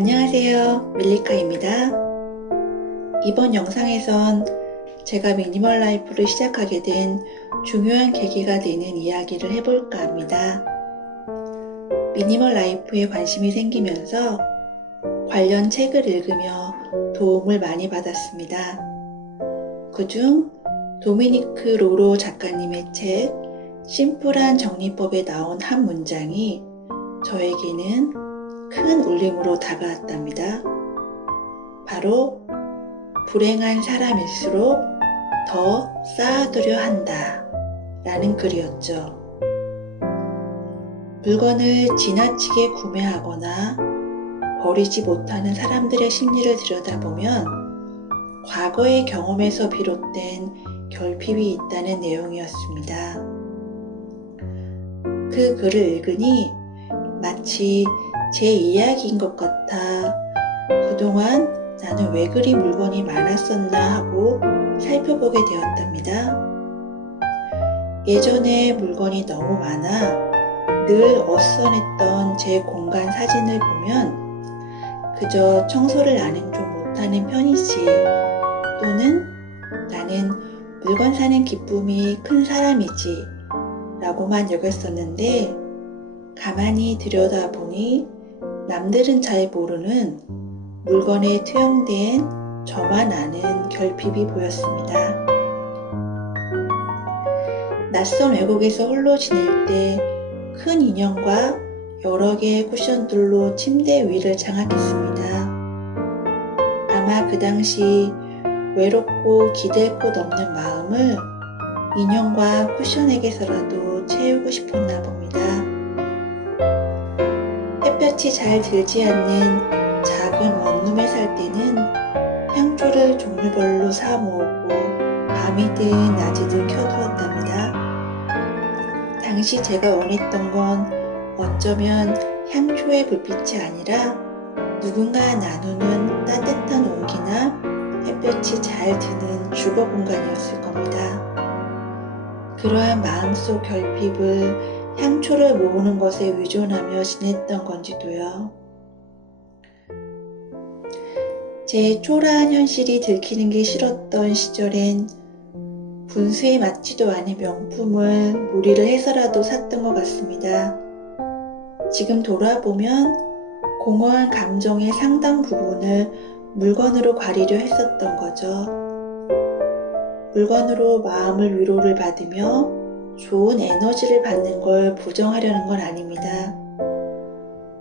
안녕하세요, 밀리카입니다. 이번 영상에선 제가 미니멀 라이프를 시작하게 된 중요한 계기가 되는 이야기를 해볼까 합니다. 미니멀 라이프에 관심이 생기면서 관련 책을 읽으며 도움을 많이 받았습니다. 그중 도미니크 로로 작가님의 책 심플한 정리법에 나온 한 문장이 저에게는 큰 울림으로 다가왔답니다. 바로 불행한 사람일수록 더 쌓아두려 한다 라는 글이었죠. 물건을 지나치게 구매하거나 버리지 못하는 사람들의 심리를 들여다보면 과거의 경험에서 비롯된 결핍이 있다는 내용이었습니다. 그 글을 읽으니 마치 제 이야기인 것 같아 그동안 나는 왜 그리 물건이 많았었나 하고 살펴보게 되었답니다. 예전에 물건이 너무 많아 늘 어수선했던 제 공간 사진을 보면 그저 청소를 나는 좀 못하는 편이지, 또는 나는 물건 사는 기쁨이 큰 사람이지 라고만 여겼었는데, 가만히 들여다보니 남들은 잘 모르는 물건에 투영된 저만 아는 결핍이 보였습니다. 낯선 외국에서 홀로 지낼 때 큰 인형과 여러 개의 쿠션들로 침대 위를 장악했습니다. 아마 그 당시 외롭고 기댈 곳 없는 마음을 인형과 쿠션에게서라도 채우고 싶었나 봅니다. 햇볕이 잘 들지 않는 작은 원룸에 살 때는 향초를 종류별로 사 모으고 밤이든 낮이든 켜두었답니다. 당시 제가 원했던 건 어쩌면 향초의 불빛이 아니라 누군가 나누는 따뜻한 온기나 햇볕이 잘 드는 주거 공간이었을 겁니다. 그러한 마음속 결핍을 향초를 모으는 것에 의존하며 지냈던 건지도요. 제 초라한 현실이 들키는 게 싫었던 시절엔 분수에 맞지도 않은 명품을 무리를 해서라도 샀던 것 같습니다. 지금 돌아보면 공허한 감정의 상당 부분을 물건으로 가리려 했었던 거죠. 물건으로 마음을 위로를 받으며 좋은 에너지를 받는 걸 부정하려는 건 아닙니다.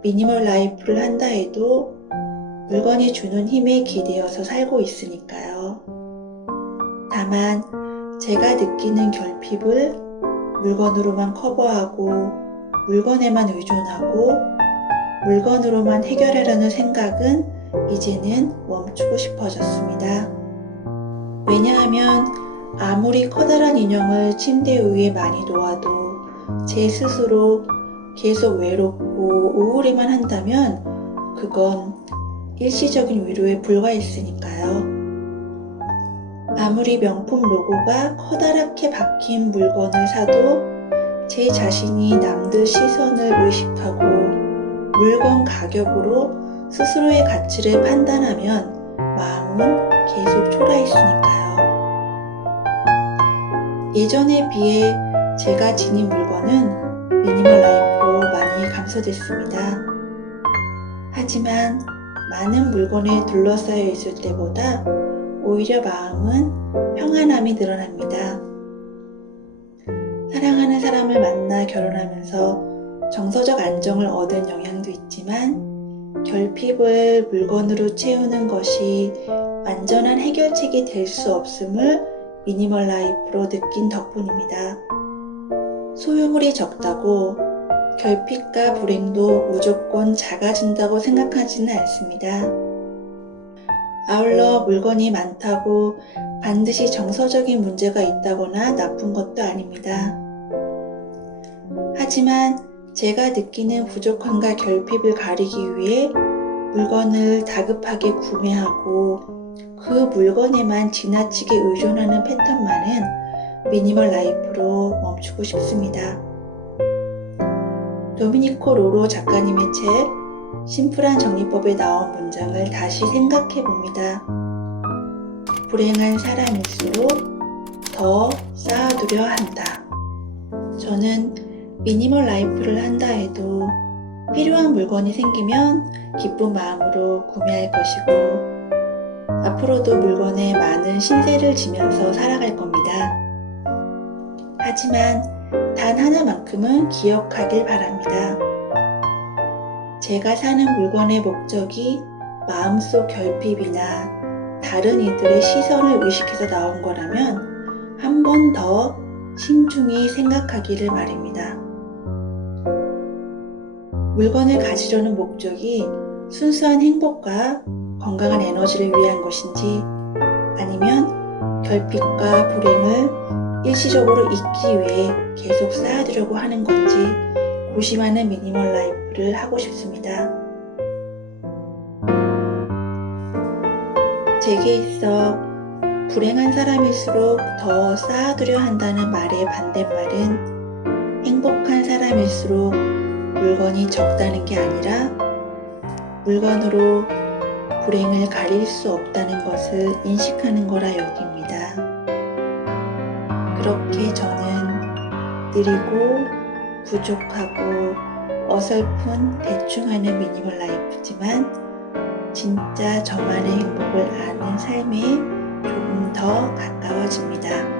미니멀 라이프를 한다 해도 물건이 주는 힘에 기대어서 살고 있으니까요. 다만 제가 느끼는 결핍을 물건으로만 커버하고 물건에만 의존하고 물건으로만 해결하려는 생각은 이제는 멈추고 싶어졌습니다. 왜냐하면 아무리 커다란 인형을 침대 위에 많이 놓아도 제 스스로 계속 외롭고 우울해만 한다면 그건 일시적인 위로에 불과했으니까요. 아무리 명품 로고가 커다랗게 박힌 물건을 사도 제 자신이 남들 시선을 의식하고 물건 가격으로 스스로의 가치를 판단하면 마음은 계속 초라했으니까요. 예전에 비해 제가 지닌 물건은 미니멀 라이프로 많이 감소됐습니다. 하지만 많은 물건에 둘러싸여 있을 때보다 오히려 마음은 평안함이 늘어납니다. 사랑하는 사람을 만나 결혼하면서 정서적 안정을 얻은 영향도 있지만 결핍을 물건으로 채우는 것이 완전한 해결책이 될 수 없음을 미니멀 라이프로 느낀 덕분입니다. 소유물이 적다고 결핍과 불행도 무조건 작아진다고 생각하지는 않습니다. 아울러 물건이 많다고 반드시 정서적인 문제가 있다거나 나쁜 것도 아닙니다. 하지만 제가 느끼는 부족함과 결핍을 가리기 위해 물건을 다급하게 구매하고 그 물건에만 지나치게 의존하는 패턴만은 미니멀 라이프로 멈추고 싶습니다. 도미니코 로로 작가님의 책 심플한 정리법에 나온 문장을 다시 생각해 봅니다. 불행한 사람일수록 더 쌓아두려 한다. 저는 미니멀 라이프를 한다 해도 필요한 물건이 생기면 기쁜 마음으로 구매할 것이고 앞으로도 물건에 많은 신세를 지면서 살아갈 겁니다. 하지만 단 하나만큼은 기억하길 바랍니다. 제가 사는 물건의 목적이 마음속 결핍이나 다른 이들의 시선을 의식해서 나온 거라면 한 번 더 신중히 생각하기를 바랍니다. 물건을 가지려는 목적이 순수한 행복과 건강한 에너지를 위한 것인지 아니면 결핍과 불행을 일시적으로 잊기 위해 계속 쌓아두려고 하는 건지 고심하는 미니멀 라이프를 하고 싶습니다. 제게 있어 불행한 사람일수록 더 쌓아두려 한다는 말의 반대말은 행복한 사람일수록 물건이 적다는 게 아니라 물건으로 불행을 가릴 수 없다는 것을 인식하는 거라 여깁니다. 그렇게 저는 느리고 부족하고 어설픈 대충하는 미니멀 라이프지만 진짜 저만의 행복을 아는 삶에 조금 더 가까워집니다.